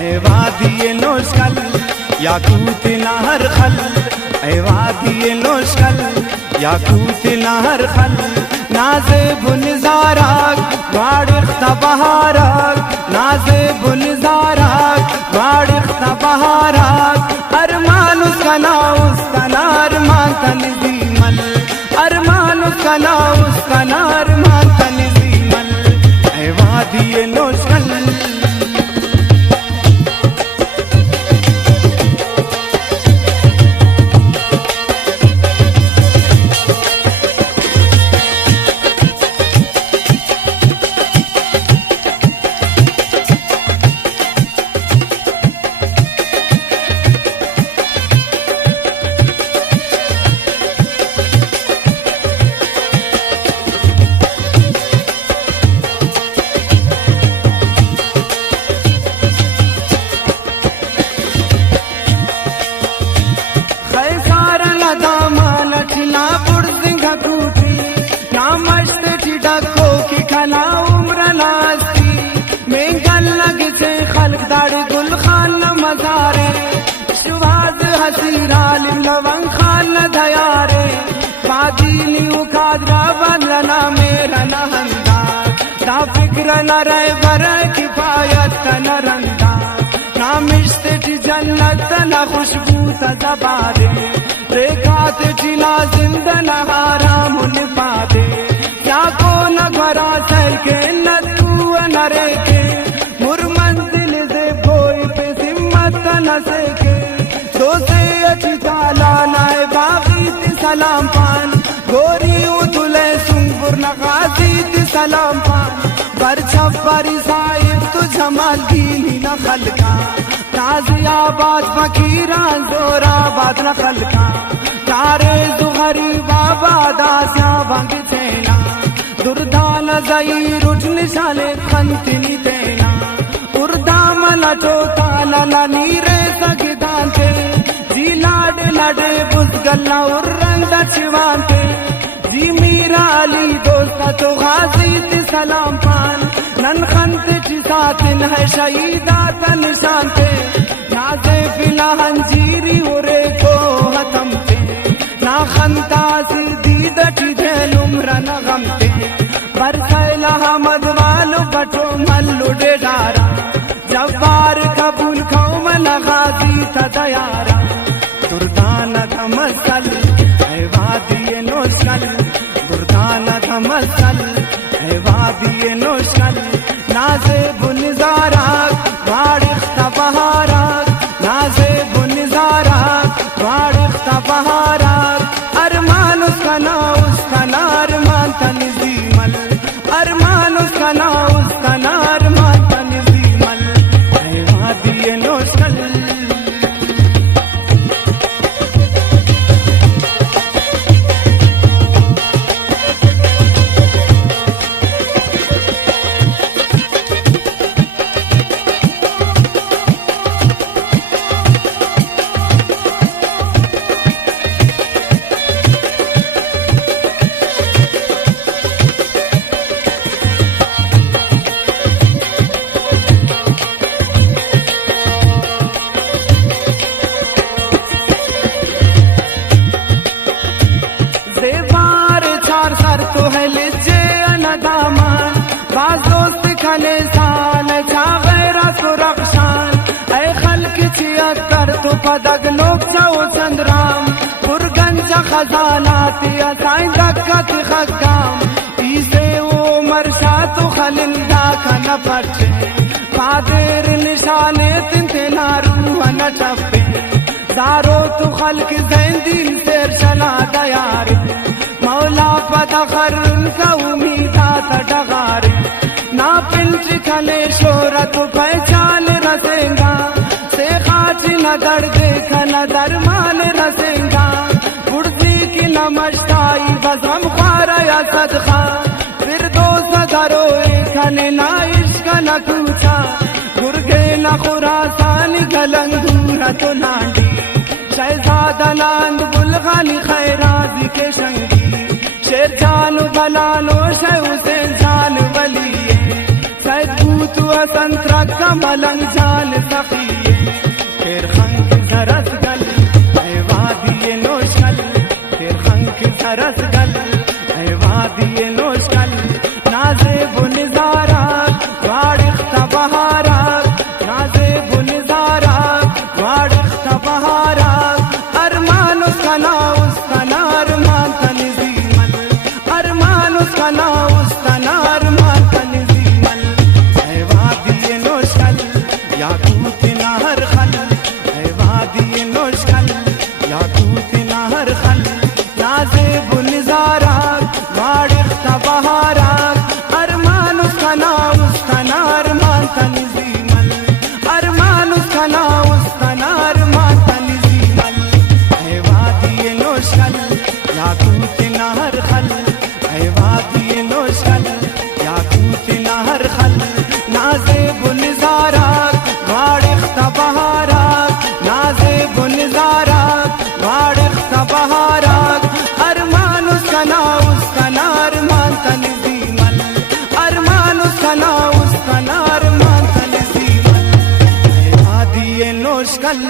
ऐ वादिए नोशकल याकूत नहर खल, ऐ वादिए नोशकल याकूत नहर खल, नाज़े बुनज़ाराक वाड़िख्ता बहाराक, नाज़े बुनज़ाराक वाड़िख्ता बहाराक, अरमान उसका ना उसका ना अरमान तनज़ीमल, अरमान उसका ना उसका ना अरमान तनज़ीमल, ऐ वादिए नोशकल। लवंग खान दयारे बादीनी उखादरा बनना मेरा नहंदा, ना फिक्र न रहे बर किफायत न रंदा, ना मिश्ते की जन्नत न खुशबू सबारे, रेखात जिला जिंदा न हाराम निपादे, क्या को न घरा सह के न तू न रे के, मुर मंजिल से कोई पे सिम्मत न सके, दो से अच्छी ताला नाए बागी ती सलाम पान, गोरी उतुले सुंगुर नगाजी ती सलाम पान, बरछप बरी साहिब तु जमाल दीनी न खलका, ताजियाबाद फकीरान जोराबाद न खलका, तारे जुगरी बाबा दास्या बंग तेना, दुर्दान ज़ईर उठ निशाले खंतिनी तेना, उर्दाम लटो ताला नीरे सगिदांते, जी लाड लडे बुजगल्ला उर्रंग दचवांते, जी मीरा अली दोस्ता तो गाजी ती सलाम पान, नन खंते ची सातिन है शहीदा तन शांते, नाजे फिला हंजीरी उरे को हतमते, ना खंता सी दीदटी धेल उम्र न गमते, बरसैला हमद वालो बटो मल्लु डे डारा, जब्बार कबूल खौम लगाजी तदयारा, दुर्दान धमसल ऐ वादिए नोशकल, दुर्दान धमसल ऐ वादिए नोशकल, नाज़े बुनज़ाराक वाड़िख्ता बहाराक, नाज़े बुनज़ाराक वाड़िख्ता बहाराक, अरमान उसका ना उसका ना अरमान तनज़ीमल, अरमान उसका ना उसका ना अरमान तनज़ीमल, ऐ वादिए नोशकल। तो है लिजे अनदामान, बाज़ोस्त खले साल जागैरा सुरक्षान, ऐ खल्क छियत्तर तो पदक लोग जाओ संद्राम, पुरगंज खजानाती असाई दक्कत खग्गाम, इसे वो मरशा तो खलिंदा खन परचे, कादेर निशाने तिंते नारू न टप्पे, दारो तो खल्क ज़ैंदीन सेर चला दयारे, मौला पदखर उनका उम्मीदा तडगारे, ना पिंच खले शोरत पहचान रसेंगा, से खाची न दर्द खन दरमान रसेंगा, कुर्सी की नमस्ताई बजम खारा या सदखा, फिर दो सदरोए खने ना इश्क न कूचा, गुर्गे न खुरासानी गलंगूर तो लांडी, शहजादा लांद बुलगानी खैराजी के शंगी, शेर जान बलालो शे हुसैन जान वली, सैद बूतु संतरा कमलंग जाल सखिए तेर खंक सरस गल ऐ वादिये नोशल तेर खंक सरस गल ऐ वादिये नोशल नाजे बुनजारा वाड़िख्त बहारा नाजे बुनजारा वाड़िख्त बहारा अरमान उसका ना अरमान तनजीमल अरमान उसका ना अरमान तनजीमल ऐ वादिये नोशल याकूत नहर खल ऐ वादिये नोशल याकूत नहर खल नाजे बुनजारा वाड़िख्त बहारा अरमान उसका ना अरमान तनजीमल अरमान उसका ना अरमान तनजीमल ऐ वादिये नोशल याकूत नहर खल ऐ वादिये नोशल याकूत नहर खल नाजे बुनजारा वाड़िख्त बहारा नाजे बुनजारा वाड़िख्त बहारा अरमान उसका ना अरमान तनजीमल अरमान उसका ना अरमान तनजीमल ऐ वादिये नोशल